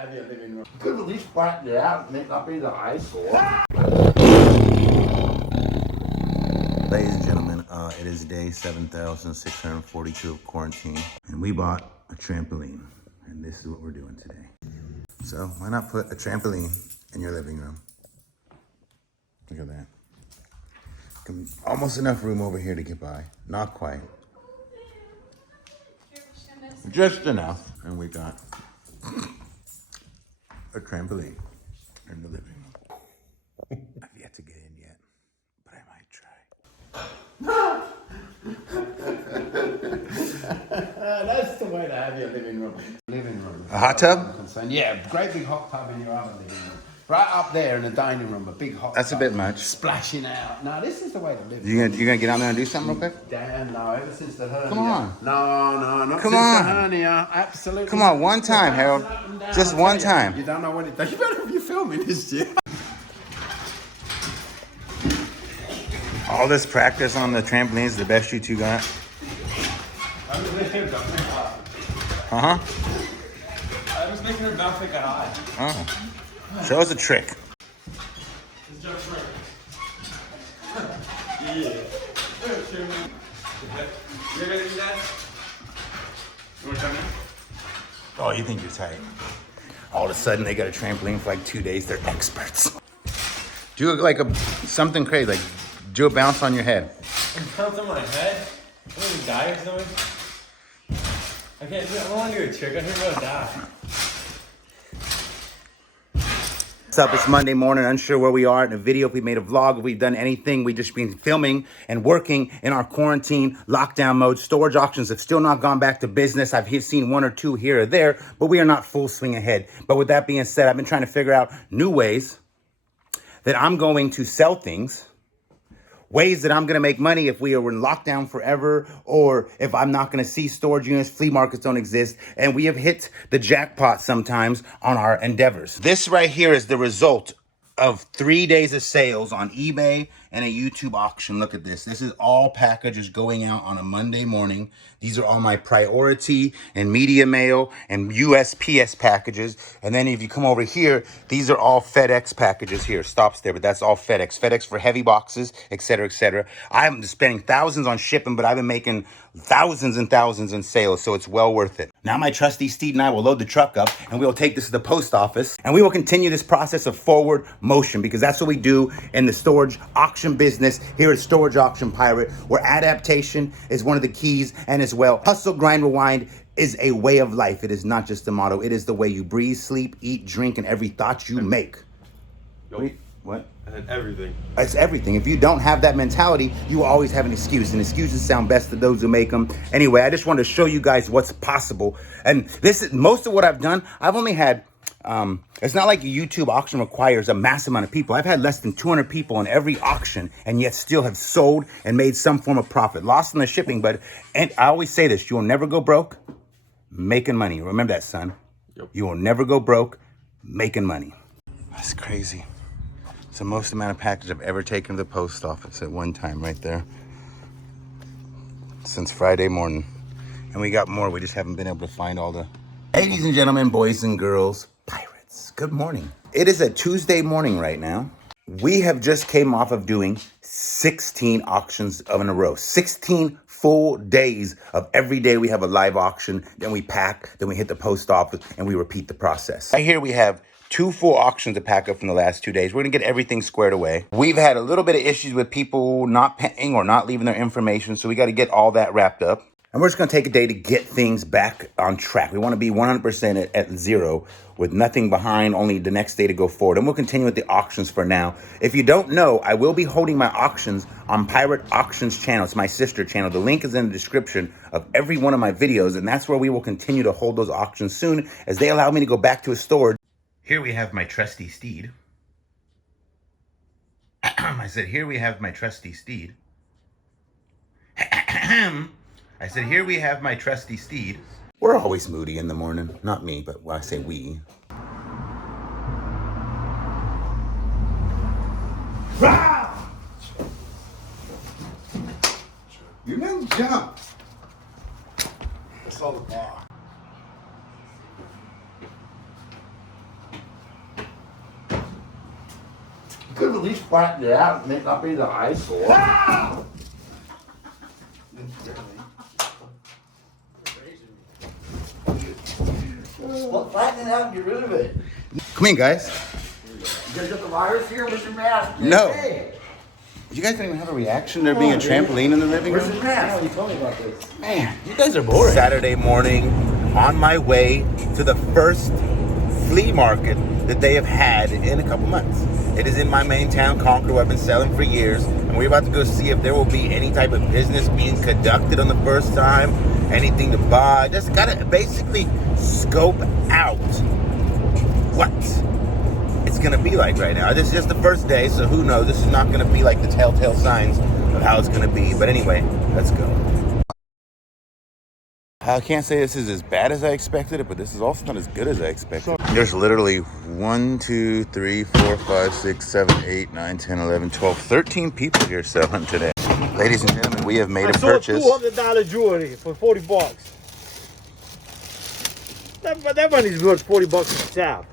have your living room. Could at least flatten it out and make not be the eyesore. Ladies and gentlemen, it is day 7,642 of quarantine, and we bought a trampoline, and this is what we're doing today. So why not put a trampoline in your living room? Look at that. Almost enough room over here to get by. Not quite. Just enough. And we got a trampoline in the living room. I've yet to get in yet, but I might try. That's the way to have your living room. Living room. A hot tub? Yeah, great big hot tub in your other living room. Right up there in the dining room, a big hot That's tub. a bit much. Splashing out. No, this is the way to live. You gonna get out there and do something real quick? Damn, no, ever since the hernia. Come on. No, not Come since on. the hernia. Absolutely. Come on, one time, Harold. Just one time. You don't know what it does. You better be filming this, yeah. All this practice on the trampoline is the best you two got? Uh-huh. I was making her bounce like that high. Oh. Show us a trick. It's just right. Yeah. You're gonna do that? You wanna come in? Oh, you think you're tight. All of a sudden, they got a trampoline for like 2 days. They're experts. Do like something crazy, like do a bounce on your head. Bounce on my head? I'm gonna die or something? I can't do it. I don't wanna do a trick. I think I'm gonna die. What's up? It's Monday morning, unsure where we are in a video, if we made a vlog, if we've done anything. We just been filming and working in our quarantine lockdown mode. Storage auctions have still not gone back to business. I've seen one or two here or there, but we are not full swing ahead. But with that being said, I've been trying to figure out new ways that I'm going to sell things, ways that I'm going to make money if we are in lockdown forever, or if I'm not going to see storage units, flea markets don't exist, and we have hit the jackpot sometimes on our endeavors. This right here is the result of 3 days of sales on eBay and a YouTube auction. Look at this. This is all packages going out on a Monday morning. These are all my priority and media mail and USPS packages. And then if you come over here, these are all FedEx packages here. Stops there, but that's all FedEx. FedEx for heavy boxes, etc., etc. I'm spending thousands on shipping, but I've been making thousands and thousands in sales, so it's well worth it. Now my trusty Steed and I will load the truck up, and we will take this to the post office, and we will continue this process of forward motion, because that's what we do in the storage auction business here at Storage Auction Pirate, where adaptation is one of the keys, and as well, hustle, grind, rewind is a way of life. It is not just a motto. It is the way you breathe, sleep, eat, drink, and every thought you make. What? And everything. It's everything. If you don't have that mentality, you will always have an excuse, and excuses sound best to those who make them. Anyway, I just wanted to show you guys what's possible. And this is most of what I've done. I've only had, it's not like a YouTube auction requires a mass amount of people. I've had less than 200 people in every auction, and yet still have sold and made some form of profit. Lost in the shipping, but and I always say this, you will never go broke making money. Remember that, son. Yep. You will never go broke making money. That's crazy. It's the most amount of package I've ever taken to the post office at one time right there. Since Friday morning. And we got more, we just haven't been able to find all the... Ladies and gentlemen, boys and girls, pirates, good morning. It is a Tuesday morning right now. We have just came off of doing 16 auctions in a row. 16 full days of every day we have a live auction, then we pack, then we hit the post office, and we repeat the process. Right here we have 2 full auctions to pack up from the last 2 days. We're gonna get everything squared away. We've had a little bit of issues with people not paying or not leaving their information, so we gotta get all that wrapped up. And we're just gonna take a day to get things back on track. We wanna be 100% at zero with nothing behind, only the next day to go forward. And we'll continue with the auctions for now. If you don't know, I will be holding my auctions on Pirate Auctions channel. It's my sister channel. The link is in the description of every one of my videos, and that's where we will continue to hold those auctions soon as they allow me to go back to a store. Here we have my trusty Steed. I said, here we have my trusty Steed. I said, here we have my trusty Steed. We're always moody in the morning. Not me, but when I say we. You didn't jump. That's all the bar. at least flatten it out and make not be the eyesore. Well, flatten it out and get rid of it. Come in, guys. You guys got the virus here? Where's your mask? No. Hey. You guys don't even have a reaction to there being a trampoline in the living Where's room? his mask? You told me about this. Man, you guys are boring. Saturday morning, on my way to the first flea market that they have had in a couple months. It is in my main town, Concord, where I've been selling for years, and we're about to go see if there will be any type of business being conducted on the first time, anything to buy. Just gotta basically scope out what it's gonna be like right now. This is just the first day, so who knows? This is not gonna be like the telltale signs of how it's gonna be. But anyway, let's go. I can't say this is as bad as I expected it, but this is also not as good as I expected. There's literally 1, 2, 3, 4, 5, 6, 7, 8, 9, 10, 11, 12, 13 people here selling today. Ladies and gentlemen, we have made a purchase. $200 jewelry for $40. That money's worth $40 itself.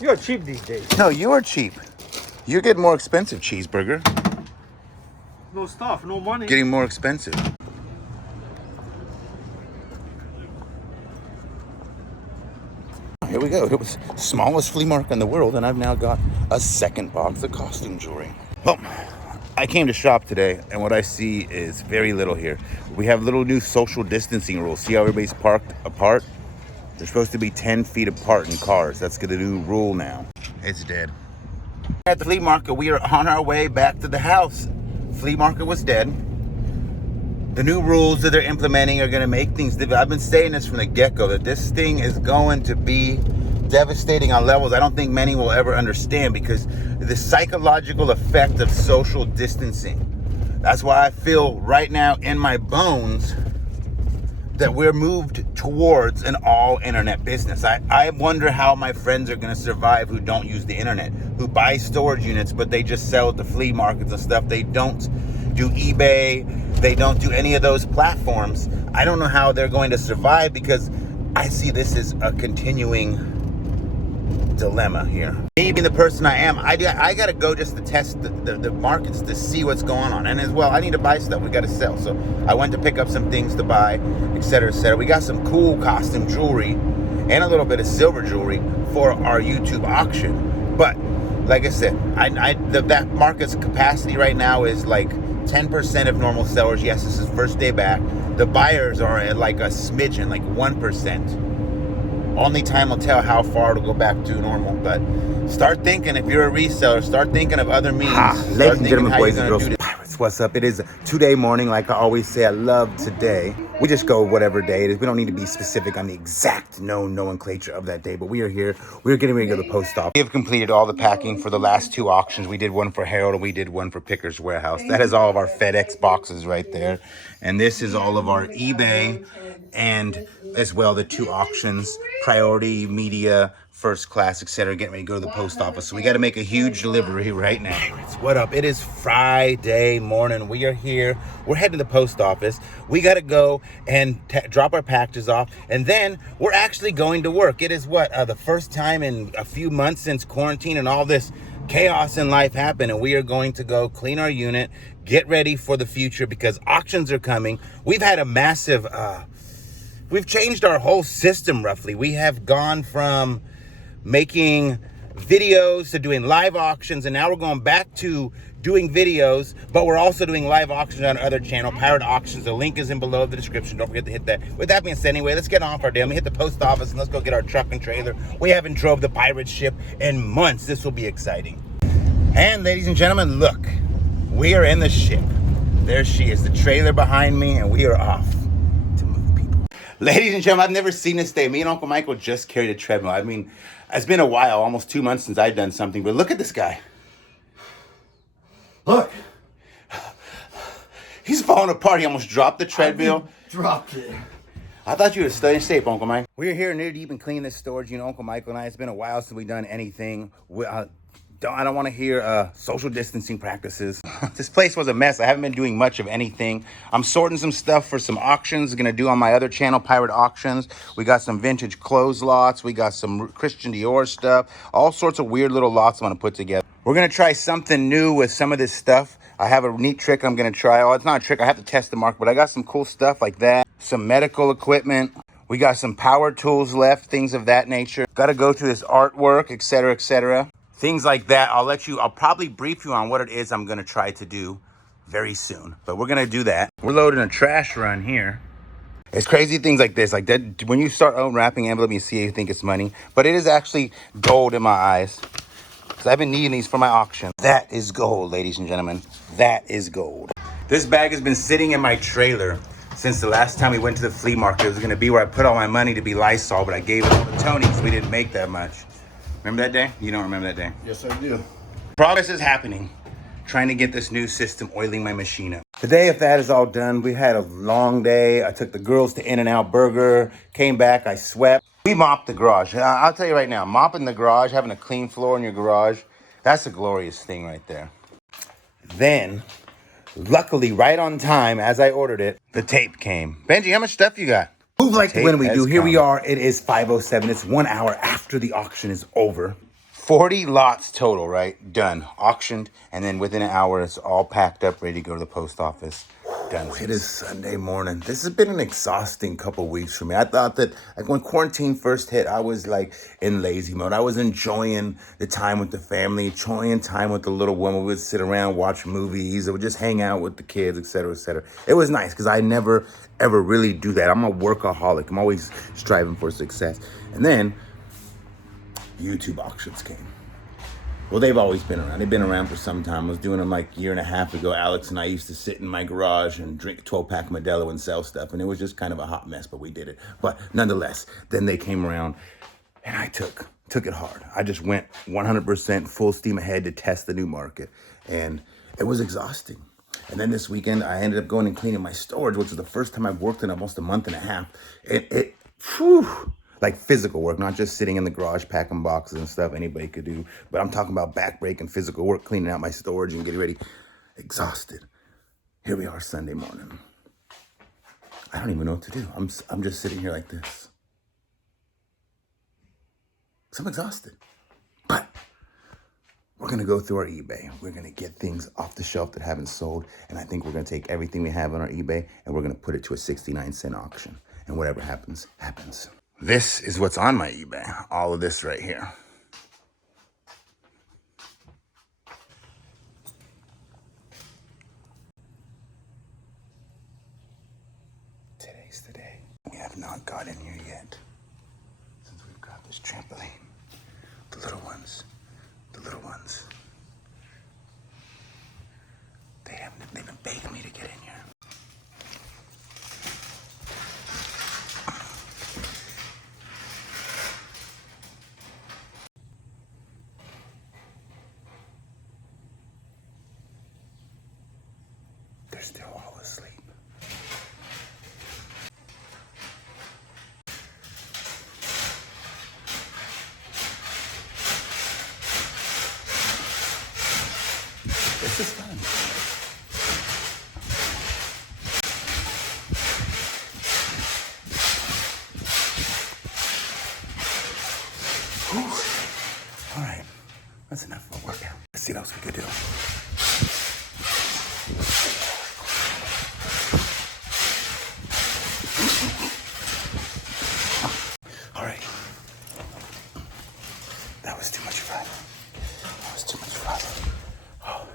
You're cheap these days. No, you are cheap. You're getting more expensive, cheeseburger. No stuff, no money. Getting more expensive. Here we go. It was smallest flea market in the world, and I've now got a second box of costume jewelry. Well, I came to shop today, and what I see is very little here. We have little new social distancing rules. See how everybody's parked apart? They're supposed to be 10 feet apart in cars. That's the new rule now. It's dead. At the flea market, we are on our way back to the house. Flea market was dead. The new rules that they're implementing are going to make things difficult. I've been saying this from the get-go, that this thing is going to be devastating on levels I don't think many will ever understand, because the psychological effect of social distancing. That's why I feel right now in my bones that we're moved towards an all internet business. I wonder how my friends are going to survive who don't use the internet, who buy storage units, but they just sell at the flea markets and stuff. They don't do eBay. They don't do any of those platforms. I don't know how they're going to survive, because I see this as a continuing dilemma here. Me being the person I am, I got to go just to test the markets to see what's going on. And as well, I need to buy stuff. We got to sell. So I went to pick up some things to buy, etc., etc. We got some cool costume jewelry and a little bit of silver jewelry for our YouTube auction. But like I said, that market's capacity right now is like 10% of normal sellers. Yes, this is first day back. The buyers are at like a smidgen, like 1%. Only time will tell how far it'll go back to normal. But start thinking, if you're a reseller, start thinking of other means. Ladies and gentlemen, boys and girls, pirates, what's up? It is a two-day morning. Like I always say, I love today. We just go whatever day it is. We don't need to be specific on the exact known nomenclature of that day, but we are here. We're getting ready to go to the post office. We have completed all the packing for the last two auctions. We did one for Harold and we did one for Picker's Warehouse. That is all of our FedEx boxes right there. And this is all of our eBay and as well the two auctions, Priority, Media, First Class, etc. Getting ready to go to the post office. So we got to make a huge delivery right now. What up? It is Friday morning. We are here. We're heading to the post office. We got to go and drop our packages off. And then we're actually going to work. It is the first time in a few months since quarantine and all this chaos in life happened. And we are going to go clean our unit, get ready for the future, because auctions are coming. We've had a massive... we've changed our whole system roughly. We have gone from making videos to doing live auctions, and now we're going back to doing videos, but we're also doing live auctions on our other channel, Pirate Auctions. The link is in below the description. Don't forget to hit that. With that being said, anyway, let's get off our day. Let me hit the post office and let's go get our truck and trailer. We haven't drove the pirate ship in months. This will be exciting. And ladies and gentlemen, look, we are in the ship. There she is, the trailer behind me, and we are off. Ladies and gentlemen, I've never seen this day. Me and Uncle Michael just carried a treadmill. I mean, it's been a while, almost 2 months since I've done something, but look at this guy. Look. He's falling apart. He almost dropped the treadmill. Dropped it. I thought you would stay safe, Uncle Mike. We're here near deep and clean this storage. You know, Uncle Michael and I, it's been a while since we've done anything. I don't want to hear social distancing practices. This place was a mess. I haven't been doing much of anything. I'm sorting some stuff for some auctions. Gonna do on my other channel, Pirate Auctions. We got some vintage clothes lots. We got some Christian Dior stuff. All sorts of weird little lots I'm gonna put together. We're gonna try something new with some of this stuff. I have a neat trick I'm gonna try. Oh, it's not a trick. I have to test the market, but I got some cool stuff like that. Some medical equipment. We got some power tools left, things of that nature. Got to go through this artwork, etc., etc. Things like that. I'll probably brief you on what it is I'm going to try to do very soon. But we're going to do that. We're loading a trash run here. It's crazy things like this. Like that, when you start unwrapping envelope, you see, you think it's money. But it is actually gold in my eyes. Because I've been needing these for my auction. That is gold, ladies and gentlemen. That is gold. This bag has been sitting in my trailer since the last time we went to the flea market. It was going to be where I put all my money to be Lysol, but I gave it all to Tony because we didn't make that much. Remember that day? You don't remember that day? Yes, I do. Progress is happening. Trying to get this new system oiling my machine up. Today, if that is all done, we had a long day. I took the girls to In-N-Out Burger, came back, I swept. We mopped the garage. I'll tell you right now, mopping the garage, having a clean floor in your garage, that's a glorious thing right there. Then, luckily, right on time, as I ordered it, the tape came. Benji, how much stuff you got? Move like the wind we do. Here we are. It is 5:07. It's 1 hour after the auction is over. 40 lots total, right? Done. Auctioned. And then within an hour, it's all packed up, ready to go to the post office. Done. It is Sunday morning. This has been an exhausting couple weeks for me. I thought that like when quarantine first hit, I was like in lazy mode. I was enjoying the time with the family, enjoying time with the little one. We would sit around, watch movies, or would just hang out with the kids, etc., etc. It was nice because I never, ever really do that. I'm a workaholic. I'm always striving for success. And then YouTube auctions came. Well, they've always been around. They've been around for some time. I was doing them like a year and a half ago. Alex and I used to sit in my garage and drink 12-pack Modelo and sell stuff. And it was just kind of a hot mess, but we did it. But nonetheless, then they came around and I took it hard. I just went 100% full steam ahead to test the new market. And it was exhausting. And then this weekend, I ended up going and cleaning my storage, which is the first time I've worked in almost a month and a half. Like physical work, not just sitting in the garage packing boxes and stuff anybody could do. But I'm talking about back-breaking physical work, cleaning out my storage and getting ready. Exhausted. Here we are Sunday morning. I don't even know what to do. I'm just sitting here like this. So I'm exhausted. But we're going to go through our eBay. We're going to get things off the shelf that haven't sold. And I think we're going to take everything we have on our eBay and we're going to put it to a 69-cent auction. And whatever happens, happens. This is what's on my eBay. All of this right here. Today's the day. We have not got in here yet. Since we've got this trampoline. The little ones. The little ones. They've been begging me to get in here. They're still all asleep. This is fun. Whew. All right, that's enough of a workout. Let's see what else we could do. All right. That was too much fun. That was too much fun. Oh.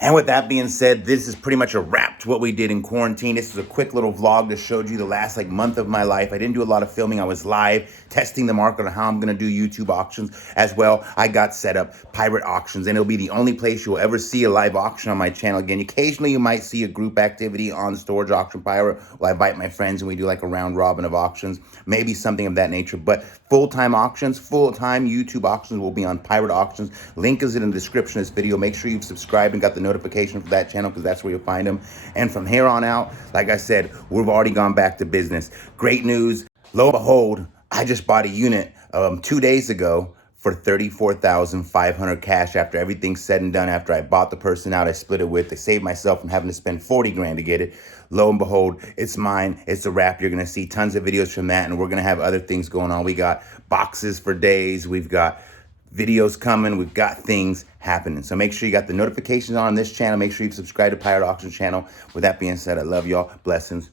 And with that being said, this is pretty much a wrap to what we did in quarantine. This is a quick little vlog that showed you the last month of my life. I didn't do a lot of filming. I was live testing the market on how I'm going to do YouTube auctions as well. I got set up Pirate Auctions, and it'll be the only place you'll ever see a live auction on my channel again. Occasionally, you might see a group activity on Storage Auction Pirate, where I invite my friends and we do like a round robin of auctions, maybe something of that nature. But full-time auctions, full-time YouTube auctions will be on Pirate Auctions. Link is in the description of this video. Make sure you've subscribed and got the notification for that channel because that's where you'll find them. And from here on out, like I said, we've already gone back to business. Great news. Lo and behold, I just bought a unit 2 days ago for $34,500 cash after everything's said and done. After I bought the person out, I split it with. I saved myself from having to spend 40 grand to get it. Lo and behold, it's mine. It's a wrap. You're going to see tons of videos from that, and we're going to have other things going on. We got boxes for days. We've got videos coming. We've got things happening. So make sure you got the notifications on this channel. Make sure you subscribe to Pirate Auction channel. With that being said, I love y'all. Blessings.